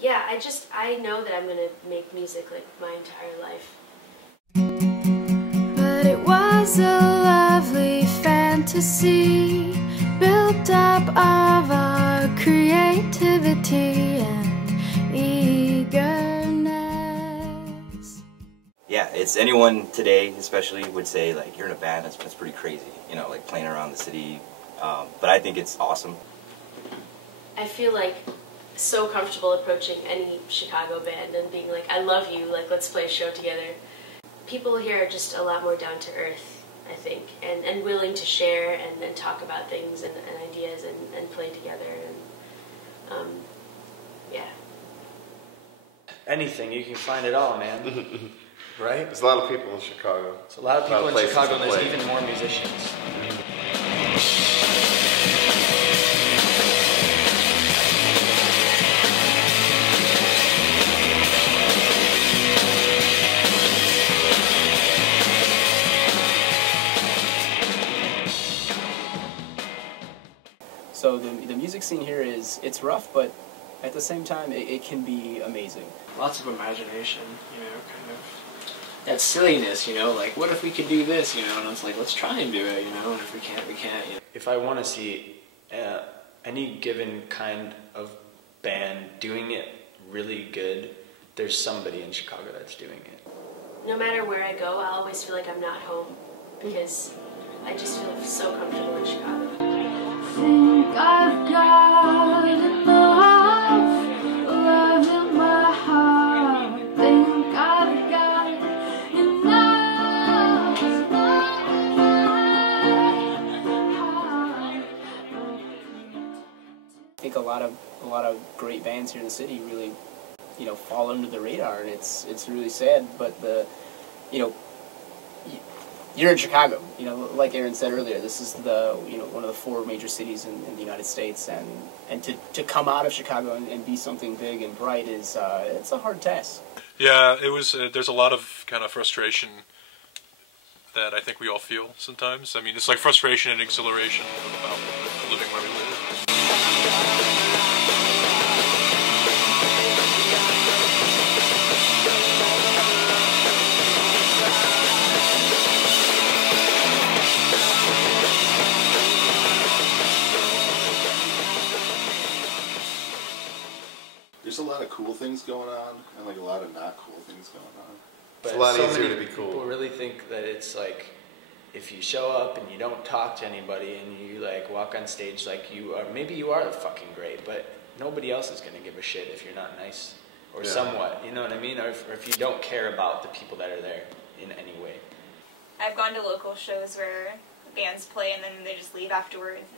yeah, I know that I'm going to make music like my entire life. But it was a lovely fantasy built up of our creativity and eagerness. Yeah, it's anyone today especially would say like you're in a band, that's pretty crazy, you know, like playing around the city, but I think it's awesome. I feel like so comfortable approaching any Chicago band and being like, I love you, like let's play a show together. People here are just a lot more down to earth, I think, and willing to share and talk about things and ideas and play together, and yeah. Anything, you can find it all, man. Right? There's a lot of people in Chicago. There's a lot of people in Chicago, and there's even more musicians. So the music scene here it's rough, but at the same time it can be amazing. Lots of imagination, you know, kind of that silliness, you know, like what if we could do this, you know, and it's like let's try and do it, you know, and if we can't, we can't. You know. If I want to see any given kind of band doing it really good, there's somebody in Chicago that's doing it. No matter where I go, I always feel like I'm not home because I just feel so comfortable in Chicago. Think I've got enough love in my heart. Think I've got enough. I think a lot of great bands here in the city really, you know, fall under the radar, and it's really sad. But you're in Chicago, you know, like Aaron said earlier. This is one of the 4 major cities in the United States, and to come out of Chicago and be something big and bright is it's a hard task. Yeah, it was. There's a lot of kind of frustration that I think we all feel sometimes. I mean, it's like frustration and exhilaration about living where we live. There's a lot of cool things going on and like a lot of not cool things going on. But it's a lot so easier many to be cool. People really think that it's like if you show up and you don't talk to anybody and you like walk on stage like you are, maybe you are fucking great, but nobody else is gonna give a shit if you're not nice or somewhat, you know what I mean? Or if you don't care about the people that are there in any way. I've gone to local shows where bands play and then they just leave afterwards.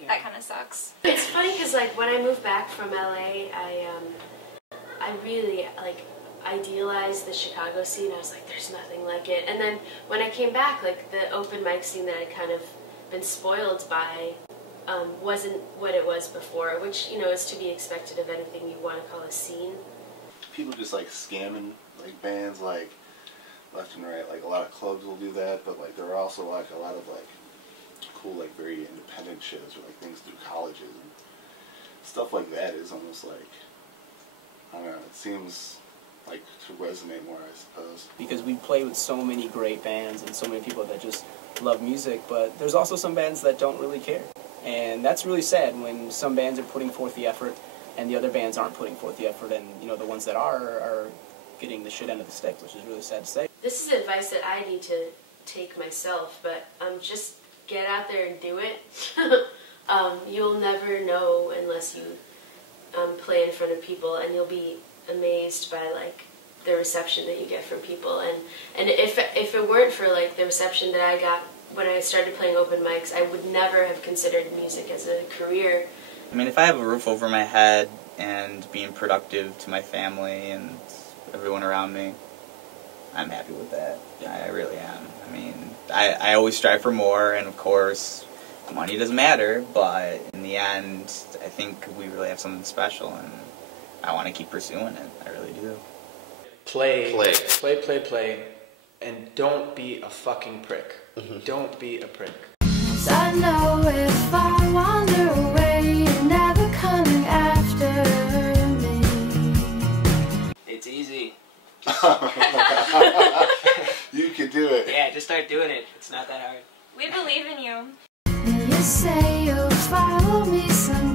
Yeah. That kind of sucks. It's funny because like when I moved back from LA, I really like idealized the Chicago scene. I was like, there's nothing like it. And then when I came back, like the open mic scene that I'd kind of been spoiled by wasn't what it was before, which, you know, is to be expected of anything you want to call a scene. People just like scamming like bands like left and right. Like a lot of clubs will do that, but like there are also like a lot of like cool like very independent shows or like things through colleges and stuff like that is almost like, I don't know, it seems like to resonate more, I suppose. Because we play with so many great bands and so many people that just love music, but there's also some bands that don't really care. And that's really sad when some bands are putting forth the effort and the other bands aren't putting forth the effort, and you know the ones that are getting the shit end of the stick, which is really sad to say. This is advice that I need to take myself, but just get out there and do it. You'll never know unless you play in front of people, and you'll be amazed by like the reception that you get from people. And if it weren't for like the reception that I got when I started playing open mics, I would never have considered music as a career. I mean, if I have a roof over my head and being productive to my family and everyone around me, I'm happy with that. I really am. I mean, I always strive for more, and of course, money doesn't matter, but in the end, I think we really have something special, and I want to keep pursuing it. I really do. Play, and don't be a fucking prick. Don't be a prick. 'Cause I know if I wander away, you're never coming after me. You can do it. Yeah, just start doing it. It's not that hard. We believe in you. You say you'll follow me someday.